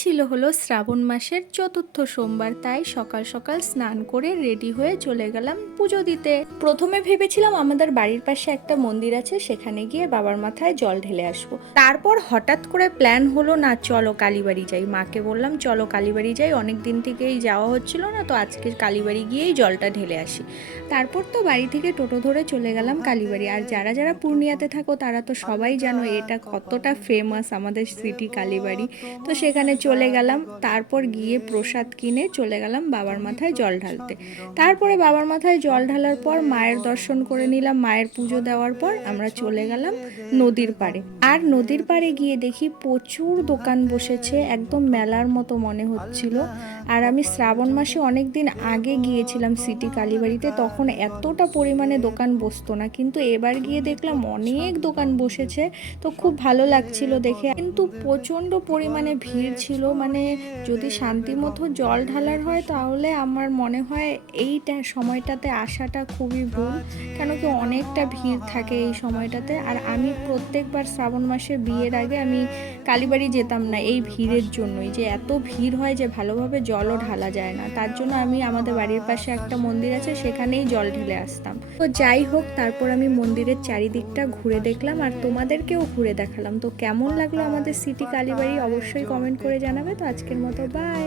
ছিল হলো শ্রাবণ মাসের চতুর্থ সোমবার, তাই সকাল সকাল স্নান করে রেডি হয়ে চলে গেলাম পুজো দিতে। প্রথমে ভেবেছিলাম আমাদের বাড়ির পাশে একটা মন্দির আছে, সেখানে গিয়ে বাবার মাথায় জল ঢেলে আসবো। তারপর হঠাৎ করে প্ল্যান হলো, না চলো কালীবাড়ি যাই। মাকে বললাম চলো কালীবাড়ি যাই, অনেক দিন থেকেই যাওয়া হচ্ছিল না, তো আজকে কালীবাড়ি গিয়েই জলটা ঢেলে আসি। তারপর তো বাড়ি থেকে টোটো ধরে চলে গেলাম কালীবাড়ি। আর যারা যারা পূর্ণিয়াতে থাকো তারা তো সবাই জানো এটা কতটা ফেমাস আমাদের সিটি কালীবাড়ি। তো সেখানে চলে গেলাম, তারপর গিয়ে প্রসাদ কিনে চলে গেলাম বাবার মাথায় জল ঢালতে। তারপরে বাবার মাথায় জল ঢালার পর মায়ের দর্শন করে নিলাম, মায়ের পুজো দেওয়ার পর আমরা চলে গেলাম নদীর পাড়ে। আর নদীর পাড়ে গিয়ে দেখি প্রচুর দোকান বসেছে, একদম মেলার মতো মনে হচ্ছিল। আর আমি শ্রাবণ মাসে অনেক দিন আগে গিয়েছিলাম সিটি কালীবাড়িতে, তখন এতটা পরিমাণে দোকান বসতো না, কিন্তু এবার গিয়ে দেখলাম অনেক দোকান বসেছে। তো খুব ভালো লাগছিল দেখে, কিন্তু প্রচণ্ড পরিমাণে ভিড় ছিল। মানে যদি শান্তি মতো জল ঢালার হয় তাহলে আমার মনে হয় এইটা সময়টাতে আসাটা খুবই ভুল, কেন কি অনেকটা ভিড় থাকে এই সময়টাতে। আর আমি প্রত্যেকবার শ্রাবণ মাসে বিয়ের আগে আমি কালীবাড়ি যেতাম না এই ভিড়ের জন্যই, যে এত ভিড় হয় যে ভালোভাবে জলও ঢালা যায় না। তার জন্য আমি আমাদের বাড়ির পাশে একটা মন্দির আছে সেখানেই জল ঢেলে আসতাম। তো যাই হোক, তারপর আমি মন্দিরের চারিদিকটা ঘুরে দেখলাম আর তোমাদেরকেও ঘুরে দেখালাম। তো কেমন লাগলো আমাদের সিটি কালীবাড়ি অবশ্যই কমেন্ট করে জানাবে। তো আজকের মতো বাই।